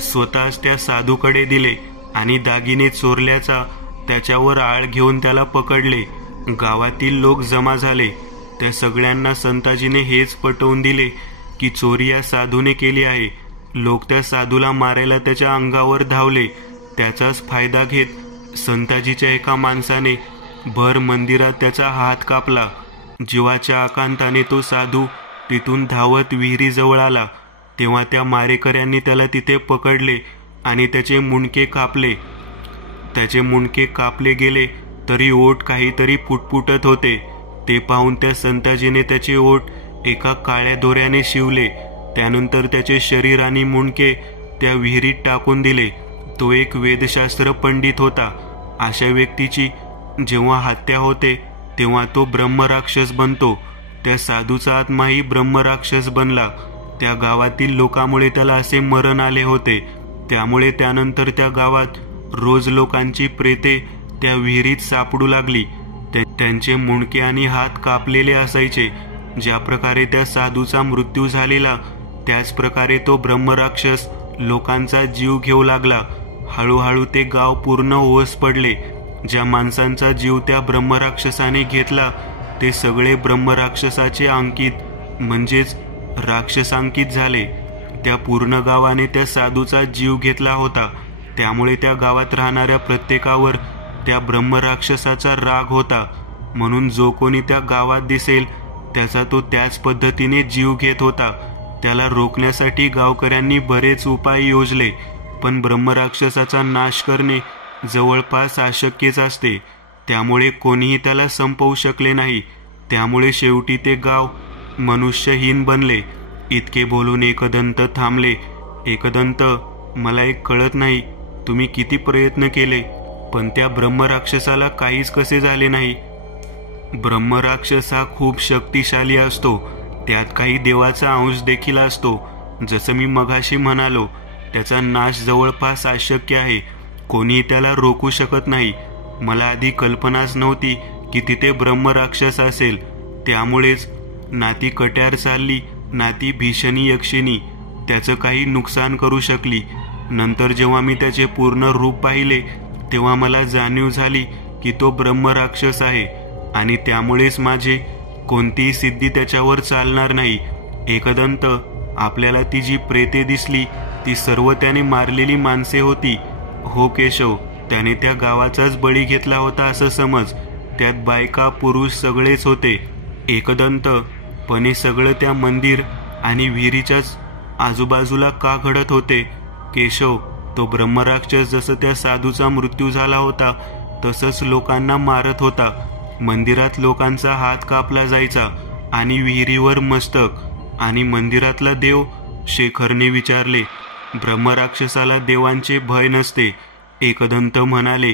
स्वतःच त्या साधूकडे दिले आणि दागिने चोरल्याचा त्याच्यावर आळ घेऊन त्याला पकडले. गावातील लोक जमा झाले. त्या सगळ्यांना संताजीने हेच पटवून दिले की चोरी या साधूने केली आहे. लोक त्या साधूला मारायला त्याच्या अंगावर धावले. त्याचाच फायदा घेत संताजीच्या एका माणसाने भर मंदिरात त्याचा हात कापला. जीवाच्या आकांताने तो साधू तिथून धावत विहिरीजवळ आला. तेव्हा त्या मारेकऱ्यांनी त्याला तिथे पकडले आणि त्याचे मुंडके कापले. त्याचे मुंडके कापले गेले तरी ओठ काहीतरी पुटपुटत होते. ते पाहून त्या संताजीने त्याचे ओठ एका काळ्या दोऱ्याने शिवले. त्यानंतर त्याचे शरीर आणि मुंडके त्या विहिरीत टाकून दिले. तो एक वेदशास्त्र पंडित होता. अशा व्यक्तीची जेव्हा हत्या होते तेव्हा तो ब्रह्मराक्षस बनतो. त्या साधूचा आत्माही ब्रह्मराक्षस बनला. त्या गावातील लोकांमुळे त्याला असे मरण आले होते. त्यामुळे त्यानंतर त्या गावात रोज लोकांची प्रेते त्या विहिरीत सापडू लागली. त्यांचे मुंडके आणि हात कापलेले असायचे. ज्या प्रकारे त्या साधूचा मृत्यू झालेला त्याच प्रकारे तो ब्रह्मराक्षस लोकांचा जीव घेऊ लागला. हळूहळू ते गाव पूर्ण ओस पडले. ज्या माणसांचा जीव त्या ब्रह्मराक्षसाने घेतला ते सगळे ब्रह्मराक्षसाचे अंकित म्हणजेच राक्षसांकित झाले. त्या पूर्ण गावाने त्या साधूचा जीव घेतला होता. त्यामुळे त्या गावात राहणाऱ्या प्रत्येकावर त्या ब्रह्मराक्षसाचा राग होता. म्हणून जो कोणी त्या गावात दिसेल त्याचा तो त्याच पद्धतीने जीव घेत होता. त्याला रोखण्यासाठी गावकऱ्यांनी बरेच उपाय योजले, पण ब्रह्मराक्षसाचा नाश करणे जवळपास अशक्यच असते. त्यामुळे कोणीही त्याला संपवू शकले नाही. त्यामुळे शेवटी ते गाव मनुष्यहीन बनले. इतके बोलून एकदंत थांबले. एकदंत, मला एक कळत नाही, तुम्ही किती प्रयत्न केले पण त्या ब्रह्मराक्षसाला काहीच कसे झाले नाही? ब्रह्मराक्षस हा खूप शक्तिशाली असतो. त्यात काही देवाचा अंश देखील असतो. जसं मी मगाशी म्हणालो, त्याचा नाश जवळपास अशक्य आहे. कोणीही त्याला रोखू शकत नाही. मला आधी कल्पनाच नव्हती की तिथे ब्रह्मराक्षस असेल. त्यामुळेच ना ती कट्यार चालली ना ती भीषणी यक्षिणी त्याचं काही नुकसान करू शकली. नंतर जेव्हा मी त्याचे पूर्ण रूप पाहिले तेव्हा मला जाणीव झाली की तो ब्रह्मराक्षस आहे आणि त्यामुळेच माझे कोणतीही सिद्धी त्याच्यावर चालणार नाही. एकदंत, आपल्याला ती जी प्रेते दिसली ती सर्व त्याने मारलेली माणसे होती. हो केशव, त्याने त्या गावाचाच बळी घेतला होता असं समज. त्यात बायका पुरुष सगळेच होते. एकदंत, पण हे सगळं त्या मंदिर आणि विहिरीच्याच आजूबाजूला का घडत होते? केशव, तो ब्रह्मराक्षस जसं त्या साधूचा मृत्यू झाला होता तसंच लोकांना मारत होता. मंदिरात लोकांचा हात कापला जायचा आणि विहिरीवर मस्तक. आणि मंदिरातला देव? शेखरने विचारले. ब्रह्मराक्षसाला देवांचे भय नसते, एकदंत म्हणाले.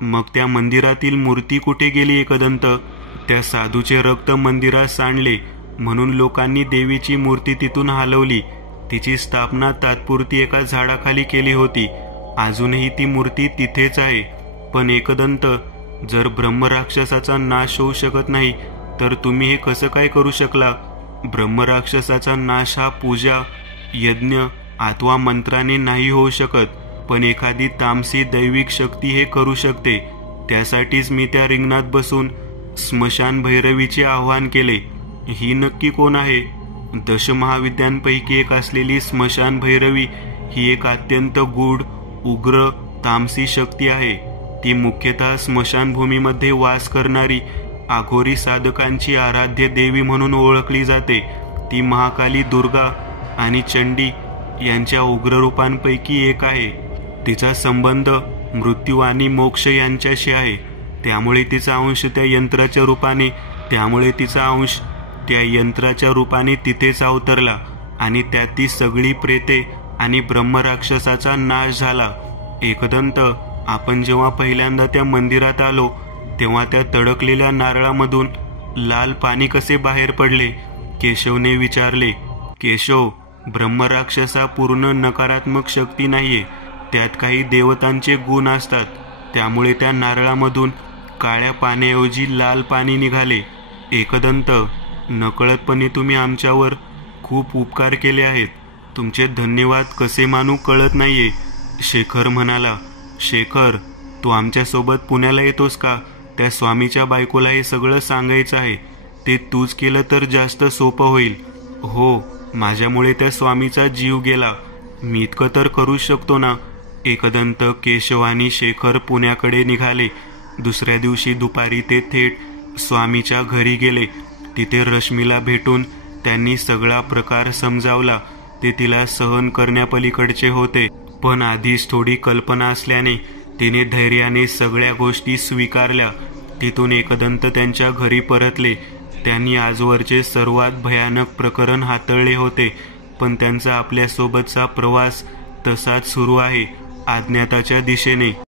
मग त्या मंदिरातील मूर्ती कुठे गेली एकदंत? त्या साधूचे रक्त मंदिरात सांडले म्हणून लोकांनी देवीची मूर्ती तिथून हलवली. तिची स्थापना तात्पुरती एका झाडाखाली केली होती. अजूनही ती मूर्ती तिथेच आहे. पण एकदंत, जर ब्रह्मराक्षसाचा नाश होऊ शकत नाही तर तुम्ही हे कसं काय करू शकला? ब्रह्मराक्षसाचा नाश हा पूजा, यज्ञ अथवा मंत्राने नाही होऊ शकत, पण एखादी तामसी दैविक शक्ती हे करू शकते. त्यासाठीच मी त्या रिंगणात बसून स्मशान भैरवीचे आवाहन केले. ही नक्की कोण आहे? दशमहाविद्यांपैकी एक असलेली स्मशान भैरवी ही एक अत्यंत गूढ, उग्र, तामसी शक्ती आहे. ती मुख्यतः स्मशानभूमीमध्ये वास करणारी आघोरी साधकांची आराध्य देवी म्हणून ओळखली जाते. ती महाकाली, दुर्गा आणि चंडी यांच्या उग्र रूपांपैकी एक आहे. तिचा संबंध मृत्यू आणि मोक्ष यांच्याशी आहे. त्यामुळे तिचा अंश त्या यंत्राच्या रूपाने तिथेच अवतरला आणि त्यात ती सगळी प्रेते आणि ब्रह्मराक्षसाचा नाश झाला. एकदंत, आपण जेव्हा पहिल्यांदा त्या मंदिरात आलो तेव्हा त्या तडकलेल्या नारळामधून लाल पाणी कसे बाहेर पडले? केशवने विचारले. केशव, ब्रह्मराक्षसा पूर्ण नकारात्मक शक्ती नाहीये. त्यात काही देवतांचे गुण असतात. त्यामुळे त्या नारळामधून काळ्या पाण्याऐवजी लाल पाणी निघाले. एकदंत, नकळतपणे तुम्ही आमच्यावर खूप उपकार केले आहेत. तुमचे धन्यवाद कसे मानू कळत नाहीये. शेखर म्हणाला. शेखर, तू आमच्यासोबत पुण्याला येतोस का? त्या स्वामीच्या बायकोला हे सगळं सांगायचं आहे. ते तूच केलं तर जास्त सोपं होईल. हो, माझ्यामुळे त्या स्वामीचा जीव गेला. मी इतकं तर करूच शकतो ना. एकदंत, केशव आणि शेखर पुण्याकडे निघाले. दुसऱ्या दिवशी दुपारी ते थेट स्वामीच्या घरी गेले. तिथे रश्मीला भेटून त्यांनी सगळा प्रकार समजावला. ते तिला सहन करण्यापलीकडचे होते, पण आधीच थोडी कल्पना असल्याने तिने धैर्याने सगळ्या गोष्टी स्वीकारल्या. तिथून एकदंत त्यांच्या घरी परतले. त्यांनी आजवरचे सर्वात भयानक प्रकरण हाताळले होते, पण त्यांचा आपल्यासोबतचा प्रवास तसाच सुरू आहे, अज्ञाताच्या दिशेने.